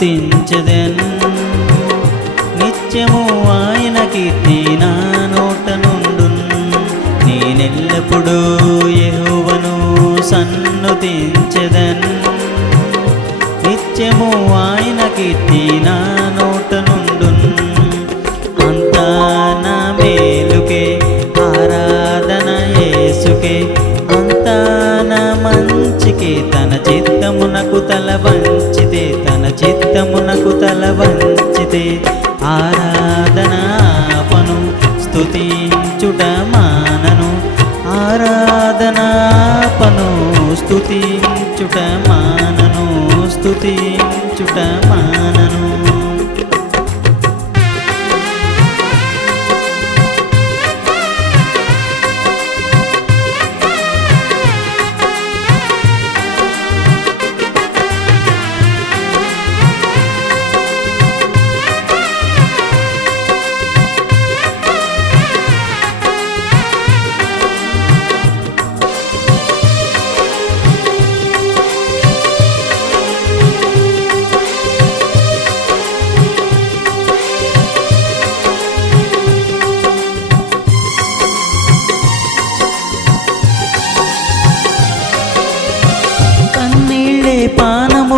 స్థుతించదెన్ నిత్యము ఆయన కీర్తి నా నోట నుండు నేనెల్లప్పుడూ యెహోవను సన్నుతించదెన్. నిత్యము ఆయన కీర్తి నా నోట నుండు అంతా నా మేలుకే ఆరాధన యేసుకే. అంతా నా మంచికే తన చిత్తమునకు తలబండి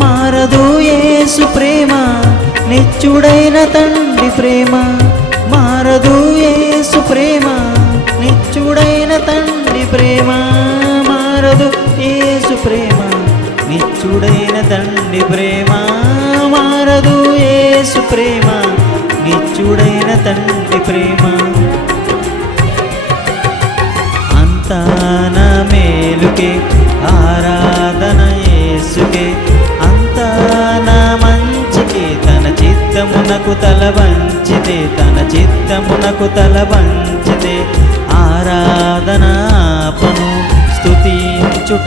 మారదు యేసు ప్రేమ నిత్యుడైన తండ్రి ప్రేమ. మారదు యేసు ప్రేమ నిత్యుడైన తండ్రి ప్రేమ. మారదు యేసు ప్రేమ నిత్యుడైన తండ్రి ప్రేమ. మారదు యేసు ప్రేమ నిత్యుడైన తండ్రి ప్రేమ. అంతా నా మేలుకే ఆరా చిత్తమునకు తల వంచితే తన చిత్తమునకు తల వంచితే ఆరాధనాపను స్తుతించుట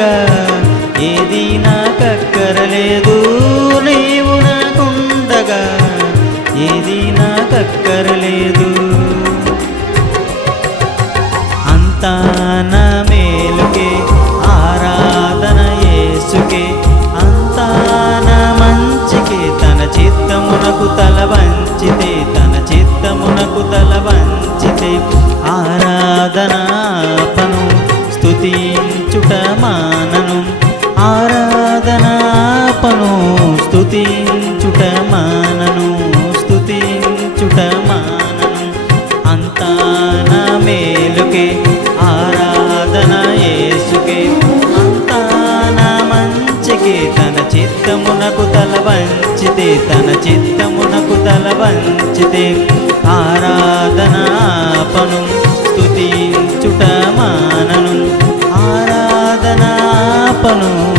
ఉండగా ఏది నాకక్కరలేదు నీవు నాకుండగా ఏది నాకక్కరలేదు అంతా చిత్తమునకు తల వంచితే తన చిత్తమునకు తల వంచితే ఆరాధనా పను స్థుతించుట మానను. ఆరాధనా పను.